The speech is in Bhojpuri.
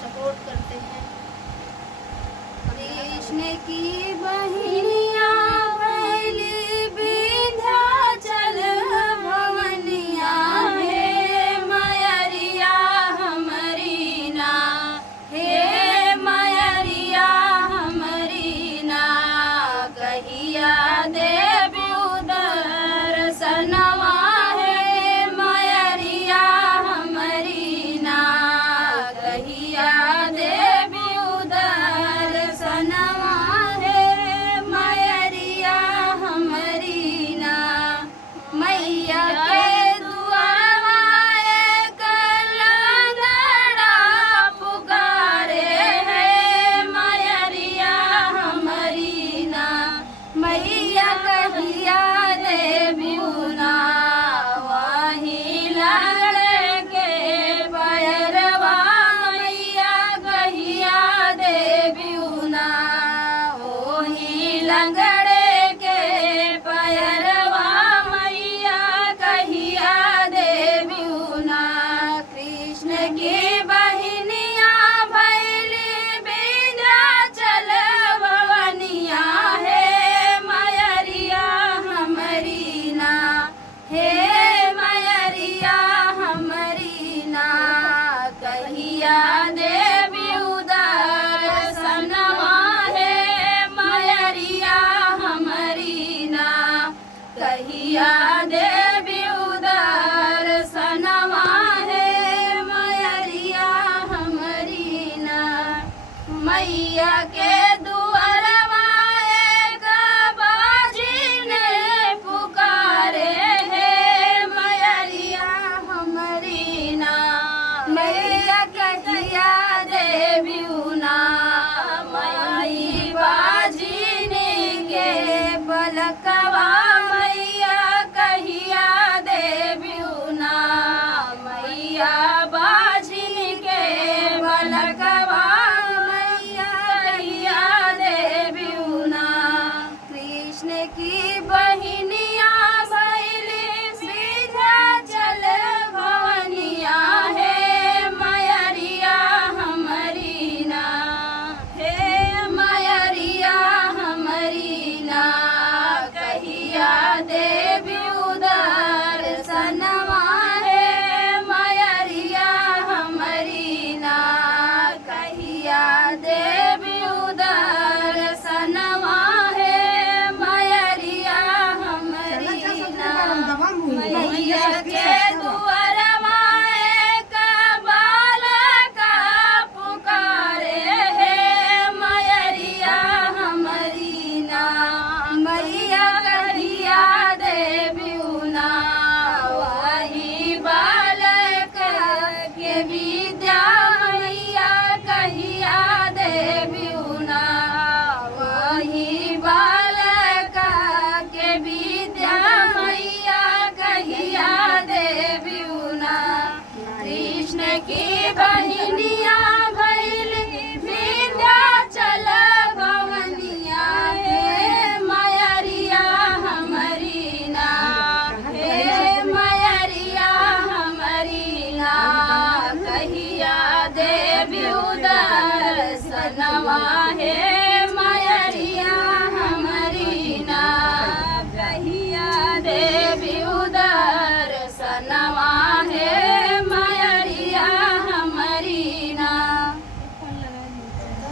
सपोर्ट करते हैं। कृष्ण की बहिनिया भैली विंध्याचल भवनिया हे मयरिया हमरी ना, हे मयरिया हमरी ना, कहिया देवी दर्शनवा हे मयरिया हमरी ना, कहिया देवी दर्शनवा हे मयरिया हमरी ना। मैया के दुआरवा एक लंगड़ा पुकारे है मयरिया हमरी ना, मैया कहिया देवी ना, वही लंगड़े के पैरवा मैया कहिया देवी ना, वही लंगड़े के पैरवा मैया कहिया देवी ना। कृष्ण की बहिनिया भैली विंध्याचल भवनिया हे मयरिया हमरी ना, हे मयरिया हमरी ना, कहिया देवी दर्शनवा हे मयरिया हमरी ना, कहिया देवी दर्शनवा हे मयरिया हमरी ना। मैया के दुआरवा एक बाजिन पुकारे है मयरिया हमरी ना, मैया कहिया देवी ना, माई बाजिन के पलकवा मैया कहिया देवी ना, मैया बाजिन के पलकवा मैया कहिया देवी ना। कृष्ण की बहिनिया भैली विंध्याचल भवनिया हे मयरिया हमरी ना, हे मयरिया हमरी ना, कहिया देवी दर्शनवा हे मयरिया हमरी ना, कहिया देवी दर्शनवा हे मयरिया हमरी ना। मैया के दुआरवा एक बालक पुकारे है मयरिया हमरी ना, मैया कहिया देवी ना, वही बालक के विद्या मैया कहिया देवी ना, वही बालक के विद्या मैया कहिया देवी ना। कृष्ण की बहिनिया भैली विंध्याचल भवनिया हे मयरिया हमरी ना, हे मयरिया हमरी ना, कहिया देवी दर्शनवा हे